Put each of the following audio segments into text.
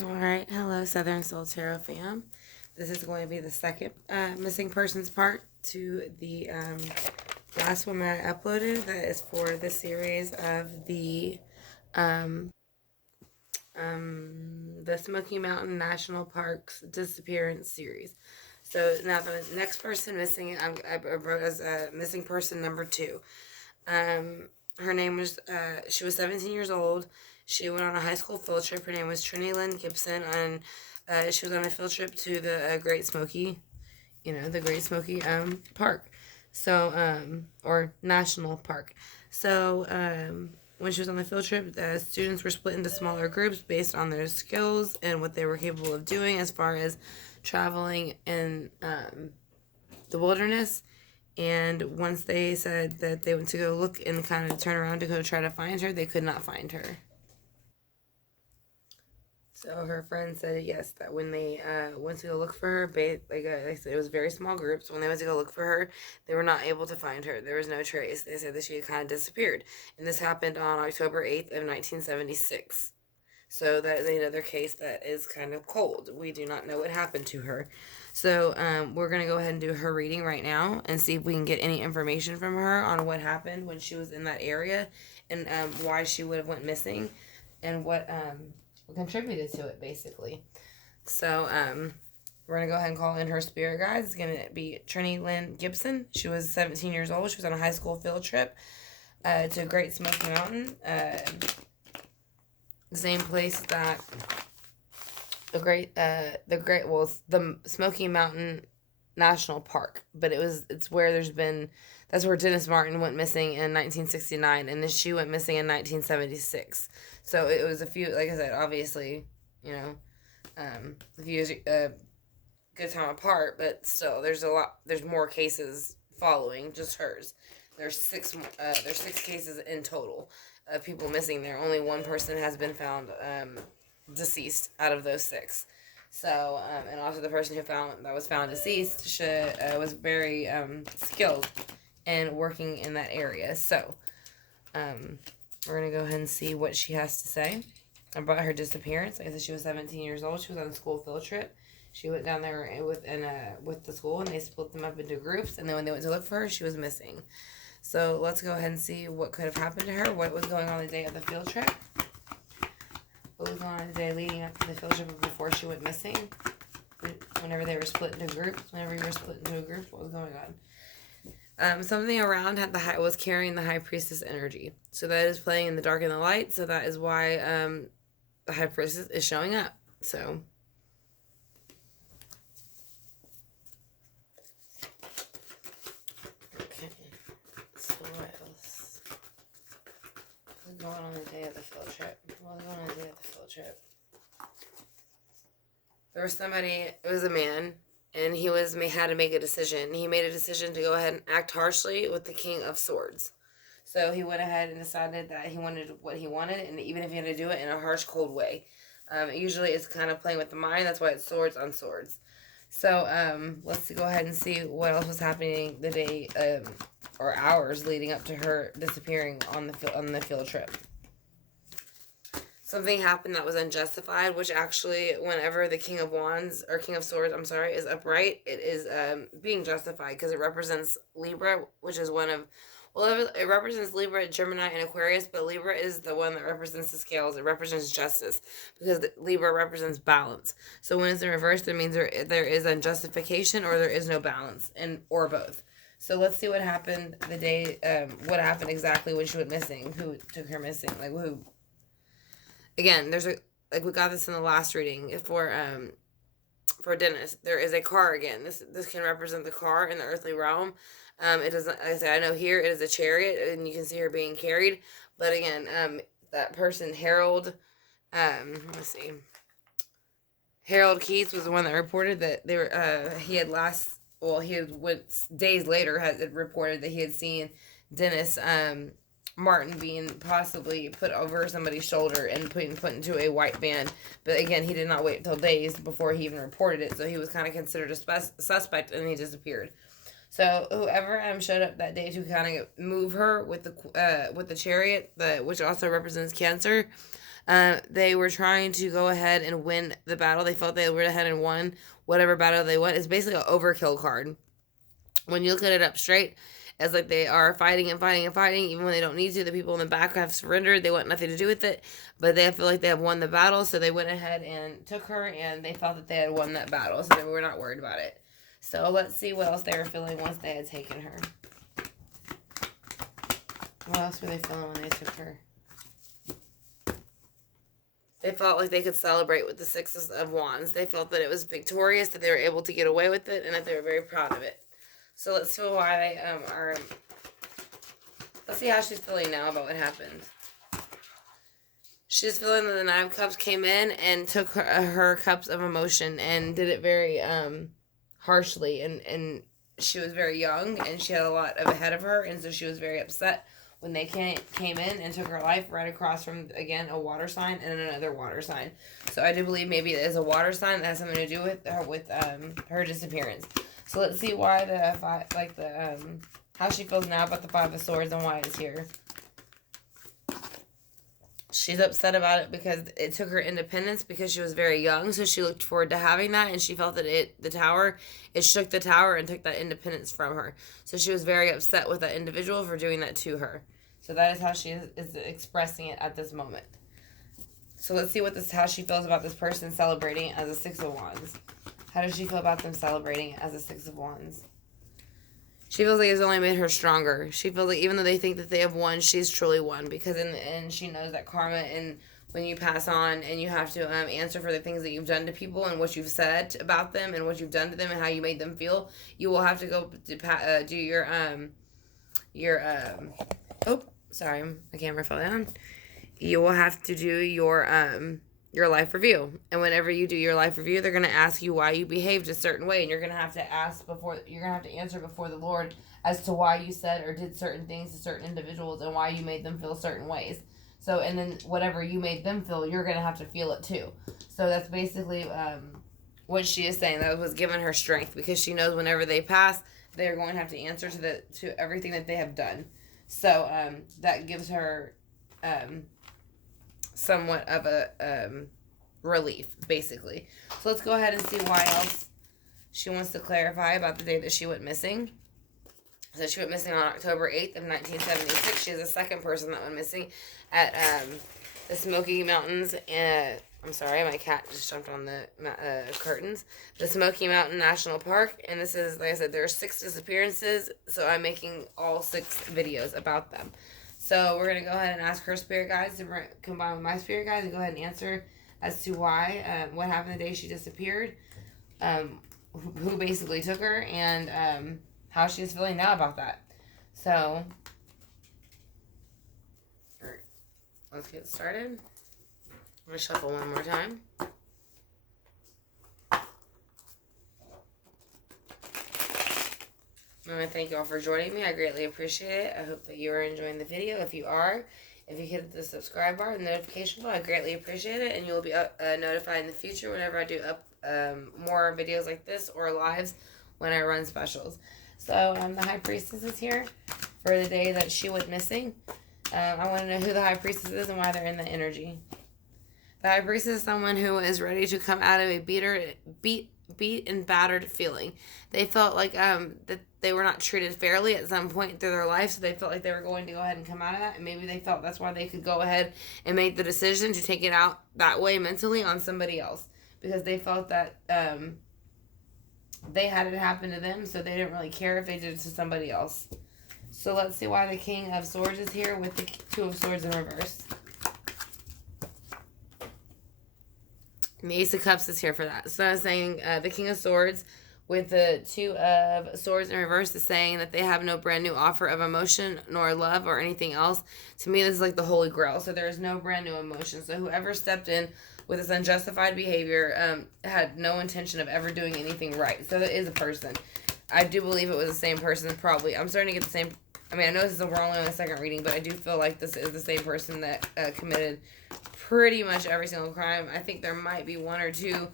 Alright, hello Southern Soul Tarot fam. This is going to be the second missing persons part to the last one that I uploaded. That is for the series of um, the Smoky Mountain National Park's Disappearance series. So now the next person missing, I wrote as missing person number 2. Her name was, she was 17 years old. She went on a high school field trip. Her name was Trenny Gibson, and she was on a field trip to the Great Smoky, the Great Smoky Park. So, or National Park. So, when she was on the field trip, the students were split into smaller groups based on their skills and what they were capable of doing as far as traveling in the wilderness. And once they said that they went to go look and kind of turn around to go try to find her, they could not find her. So her friend said yes, that when they went to go look for her, like I said, it was very small groups. When they went to go look for her, they were not able to find her. There was no trace. They said that she had kind of disappeared. And this happened on October 8th of 1976. So that is another case that is kind of cold. We do not know what happened to her. So we're going to go ahead and do her reading right now and see if we can get any information from her on what happened when she was in that area and why she would have went missing and what contributed to it, basically. So we're going to go ahead and call in her spirit guides. It's going to be Trenny Gibson. She was 17 years old. She was on a high school field trip to Great Smoky Mountain. The same place that the Smoky Mountain National Park, but it's where that's where Dennis Martin went missing in 1969, and then she went missing in 1976. So it was a few, like I said, obviously, a few years, good time apart, but still, there's more cases following just hers. There's 6 cases in total of people missing there. Only one person has been found deceased out of those 6. So, and also the person that was found deceased was very skilled in working in that area. So, we're gonna go ahead and see what she has to say about her disappearance. Like I said, she was 17 years old. She was on a school field trip. She went down there with the school, and they split them up into groups. And then when they went to look for her, she was missing. So let's go ahead and see what could have happened to her. What was going on the day of the field trip? What was going on the day leading up to the field trip before she went missing? Whenever they were split into groups, whenever you were split into a group, what was going on? Something around was carrying the high priestess energy. So that is playing in the dark and the light. So that is why the high priestess is showing up. So okay. So what else? What was going on the day of the field trip? What was going on the day of the field trip? There was somebody. It was a man. And he had to make a decision. He made a decision to go ahead and act harshly with the King of Swords. So he went ahead and decided that he wanted what he wanted, and even if he had to do it in a harsh, cold way. Usually it's kind of playing with the mind. That's why it's swords on swords. So let's go ahead and see what else was happening the day or hours leading up to her disappearing on the field trip. Something happened that was unjustified, which actually, whenever the King of Wands, or King of Swords, I'm sorry, is upright, it is being justified because it represents Libra, which is it represents Libra, Gemini, and Aquarius, but Libra is the one that represents the scales. It represents justice because Libra represents balance. So when it's in reverse, that means there is unjustification or there is no balance, or both. So let's see what happened the day, what happened exactly when she went missing, who took her missing, like who. Again, we got this in the last reading for Dennis. There is a car again. This can represent the car in the earthly realm. It doesn't. Like I said, I know here it is a chariot, and you can see her being carried. But again, that person Harold, let's see, Harold Keats was the one that reported that he had days later had reported that he had seen Dennis Martin being possibly put over somebody's shoulder and put into a white van. But again, he did not wait until days before he even reported it, so he was kind of considered a suspect, and he disappeared. So whoever showed up that day to kind of move her with the chariot, which also represents Cancer, They were trying to go ahead and win the battle. They felt they went ahead and won whatever battle they won. It's basically an overkill card. When you look at it up straight, as like they are fighting and fighting and fighting, even when they don't need to. The people in the back have surrendered. They want nothing to do with it, but they feel like they have won the battle, so they went ahead and took her, and they felt that they had won that battle, so they were not worried about it. So let's see what else they were feeling once they had taken her. What else were they feeling when they took her? They felt like they could celebrate with the Sixes of Wands. They felt that it was victorious, that they were able to get away with it, and that they were very proud of it. So let's see why they are. Let's see how she's feeling now about what happened. She's feeling that the Nine of Cups came in and took her cups of emotion and did it very harshly. And she was very young, and she had a lot of ahead of her, and so she was very upset when they came in and took her life right across from, again, a water sign and another water sign. So I do believe maybe it is a water sign that has something to do with her disappearance. So let's see why how she feels now about the Five of Swords and why it's here. She's upset about it because it took her independence because she was very young, so she looked forward to having that, and she felt that it shook the tower and took that independence from her. So she was very upset with that individual for doing that to her. So that is how she is expressing it at this moment. So let's see how she feels about this person celebrating it as a Six of Wands. How does she feel about them celebrating it as a Six of Wands? She feels like it's only made her stronger. She feels like even though they think that they have won, she's truly won. Because in the end, she knows that karma, and when you pass on and you have to answer for the things that you've done to people and what you've said about them and what you've done to them and how you made them feel, you will have to go do your oh, sorry, my camera fell down. You will have to do your life review. And whenever you do your life review, they're going to ask you why you behaved a certain way, and you're going to have to answer before the Lord as to why you said or did certain things to certain individuals and why you made them feel certain ways. So, and then whatever you made them feel, you're going to have to feel it too. So that's basically what she is saying. That was giving her strength, because she knows whenever they pass, they're going to have to answer to everything that they have done. So that gives her somewhat of a relief, basically. So let's go ahead and see why else she wants to clarify about the day that she went missing. So she went missing on October 8th of 1976. She is the second person that went missing at the Smoky Mountains. I'm sorry, my cat just jumped on the curtains. The Smoky Mountain National Park. And this is, like I said, there are 6 disappearances. So I'm making all 6 videos about them. So we're going to go ahead and ask her spirit guides to combine with my spirit guides and go ahead and answer as to why, what happened the day she disappeared, who basically took her, and how she's feeling now about that. So, let's get started. I'm going to shuffle one more time. I want to thank you all for joining me. I greatly appreciate it. I hope that you are enjoying the video. If you are, if you hit the subscribe bar and the notification bell, I greatly appreciate it. And you will be notified in the future whenever I do more videos like this or lives when I run specials. So the High Priestess is here for the day that she went missing. I want to know who the High Priestess is and why they're in the energy. The High Priestess is someone who is ready to come out of a beat and battered feeling. They felt like that they were not treated fairly at some point through their life, so they felt like they were going to go ahead and come out of that, and maybe they felt that's why they could go ahead and make the decision to take it out that way mentally on somebody else, because they felt that they had it happen to them, so they didn't really care if they did it to somebody else. So let's see why the King of Swords is here with the Two of Swords in reverse. And the Ace of Cups is here for that. So I was saying the King of Swords with the Two of Swords in reverse is saying that they have no brand new offer of emotion, nor love, or anything else. To me, this is like the Holy Grail. So there is no brand new emotion. So whoever stepped in with this unjustified behavior had no intention of ever doing anything right. So it is a person. I do believe it was the same person, probably. I'm starting to get the same... I mean, I know we're only on the second reading, but I do feel like this is the same person that committed pretty much every single crime. I think there might be one or two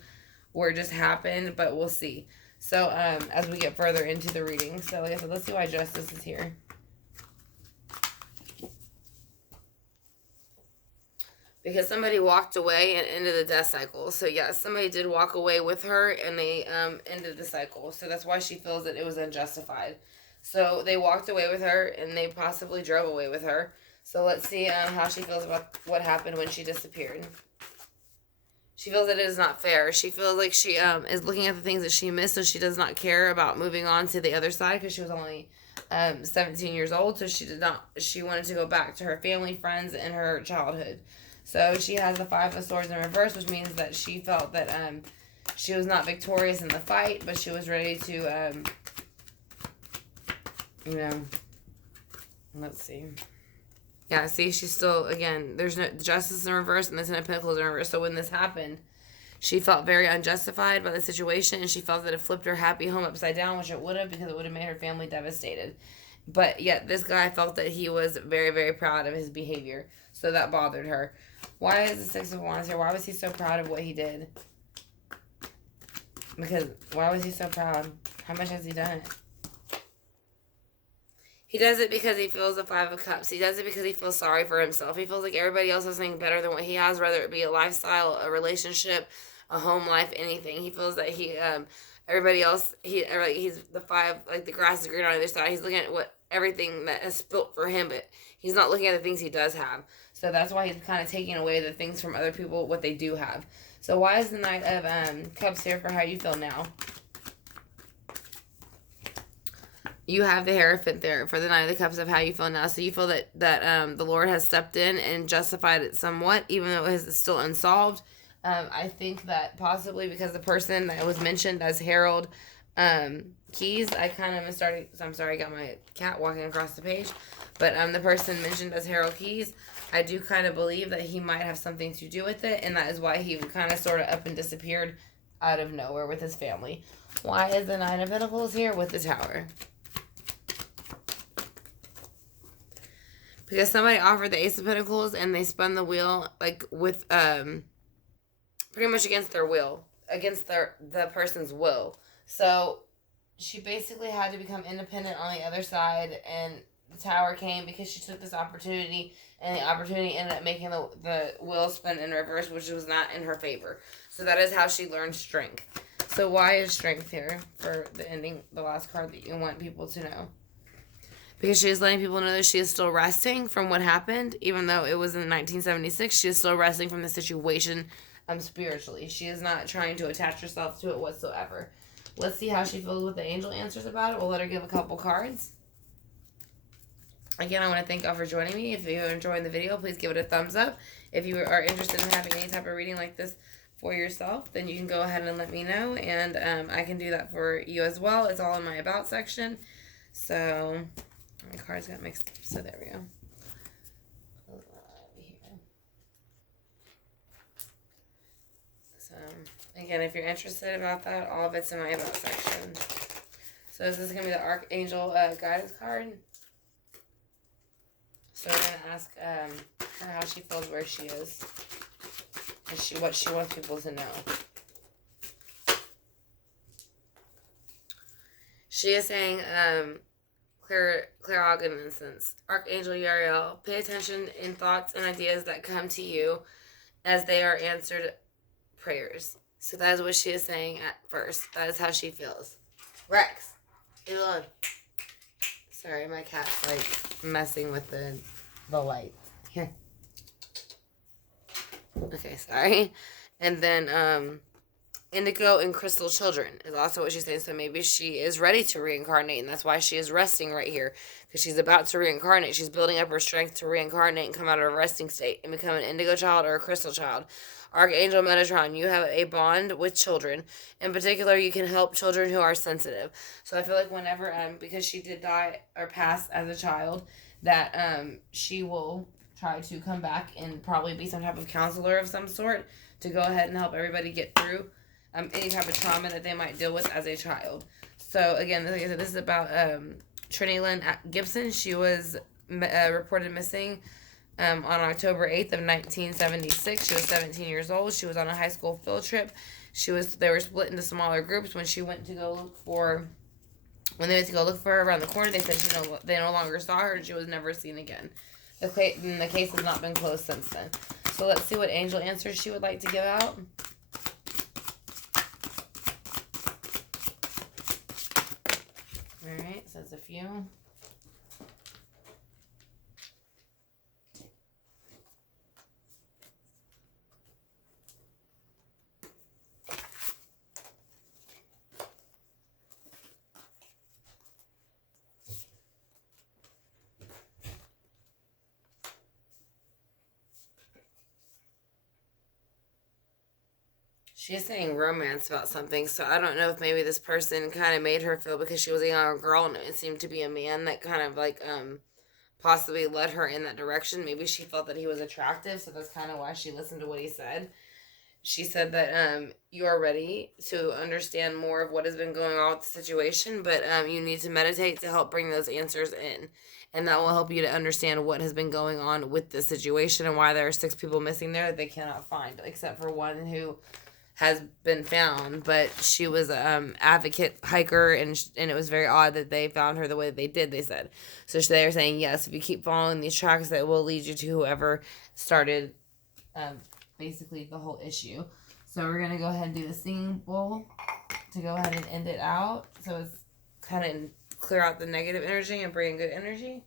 where it just happened, but we'll see. So, as we get further into the reading. So, like I said, let's see why Justice is here. because somebody walked away and ended the death cycle. So yeah, somebody did walk away with her, and they ended the cycle. So that's why she feels that it was unjustified. So they walked away with her, and they possibly drove away with her. So let's see how she feels about what happened when she disappeared. She feels that it is not fair. She feels like she is looking at the things that she missed, so she does not care about moving on to the other side because she was only 17 years old. So she did not. She wanted to go back to her family, friends, and her childhood. So she has the Five of Swords in reverse, which means that she felt that she was not victorious in the fight, but she was ready to, let's see. Yeah, see, she's still, again, there's no Justice in reverse and the Ten of Pentacles in reverse. So when this happened, she felt very unjustified by the situation, and she felt that it flipped her happy home upside down, which it would have, because it would have made her family devastated. But yet, this guy felt that he was very, very proud of his behavior. So that bothered her. Why is the Six of Wands here? Why was he so proud of what he did? Because, why was he so proud? How much has he done it? He does it because he feels the Five of Cups. He does it because he feels sorry for himself. He feels like everybody else has something better than what he has, whether it be a lifestyle, a relationship, a home life, anything. He feels that everybody else, he's the five, like the grass is green on the other side. He's looking at everything that has spilt for him, but he's not looking at the things he does have. So that's why he's kind of taking away the things from other people, what they do have. So why is the Knight of Cups here for how you feel now? You have the Hierophant there for the Knight of the Cups of how you feel now. So you feel that the Lord has stepped in and justified it somewhat, even though it is still unsolved. I think that possibly because the person that was mentioned as Harold Keys, I kind of started. So I'm sorry, I got my cat walking across the page. But the person mentioned as Harold Keys, I do kind of believe that he might have something to do with it, and that is why he kind of sort of up and disappeared out of nowhere with his family. Why is the Nine of Pentacles here with the Tower? Because somebody offered the Ace of Pentacles and they spun the wheel like with pretty much against their will, against the person's will. So she basically had to become independent on the other side, and the Tower came because she took this opportunity, and the opportunity ended up making the wheel spin in reverse, which was not in her favor. So that is how she learned strength. So why is strength here for the ending, the last card that you want people to know? Because she is letting people know that she is still resting from what happened, even though it was in 1976. She is still resting from the situation spiritually. She is not trying to attach herself to it whatsoever. Let's see how she feels with the angel answers about it. We'll let her give a couple cards. Again, I want to thank y'all for joining me. If you're enjoying the video, please give it a thumbs up. If you are interested in having any type of reading like this for yourself, then you can go ahead and let me know, and I can do that for you as well. It's all in my About section. So my cards got mixed up, so there we go. So again, if you're interested about that, all of it's in my About section. So this is going to be the Archangel guidance card. So we're going to ask her how she feels where she is, and what she wants people to know. She is saying, claircognizance. Archangel Uriel, pay attention in thoughts and ideas that come to you as they are answered prayers. So that is what she is saying at first. That is how she feels. Rex, leave it alone. Sorry, my cat's like messing with the light. Here. Okay, sorry. And then indigo and crystal children is also what she's saying. So maybe she is ready to reincarnate, and that's why she is resting right here, because she's about to reincarnate. She's building up her strength to reincarnate and come out of a resting state and become an indigo child or a crystal child. Archangel Metatron, you have a bond with children. In particular, you can help children who are sensitive. So I feel like whenever, because she did die or pass as a child, that she will try to come back and probably be some type of counselor of some sort to go ahead and help everybody get through any type of trauma that they might deal with as a child. So again, like I said, this is about Trenny Gibson. She was reported missing on October 8th of 1976. She was 17 years old. She was on a high school field trip. They were split into smaller groups. When they went to go look for her around the corner, they said they no longer saw her, and she was never seen again. The case has not been closed since then. So let's see what angel answers she would like to give out. Alright, so that's a few. She's saying romance about something, so I don't know if maybe this person kind of made her feel because she was a younger girl and it seemed to be a man that kind of like possibly led her in that direction. Maybe she felt that he was attractive, so that's kind of why she listened to what he said. She said that you are ready to understand more of what has been going on with the situation, but you need to meditate to help bring those answers in. And that will help you to understand what has been going on with the situation and why there are 6 people missing there that they cannot find, except for one who has been found, but she was advocate hiker, and it was very odd that they found her the way that they did, they said. So they're saying, yes, if you keep following these tracks, that will lead you to whoever started basically the whole issue. So we're going to go ahead and do the singing bowl to go ahead and end it out. So it's kind of clear out the negative energy and bring in good energy.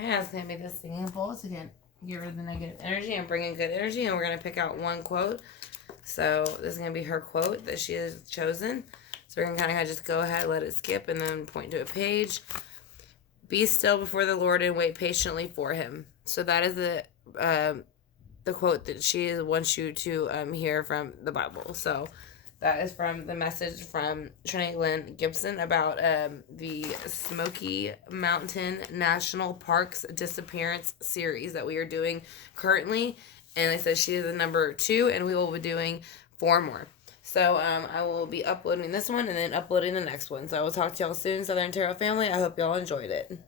Yeah, it's going to be the singing bowl to get rid of the negative energy and bring in good energy. And we're going to pick out one quote. So this is going to be her quote that she has chosen. So we're going to kind of just go ahead, let it skip, and then point to a page. Be still before the Lord and wait patiently for him. So that is the quote that she wants you to hear from the Bible. So that is from the message from Trenny Gibson about the Smoky Mountain National Parks Disappearance series that we are doing currently. And they said she is the number 2, and we will be doing 4 more. So I will be uploading this one and then uploading the next one. So I will talk to y'all soon, Southern Tarot family. I hope y'all enjoyed it.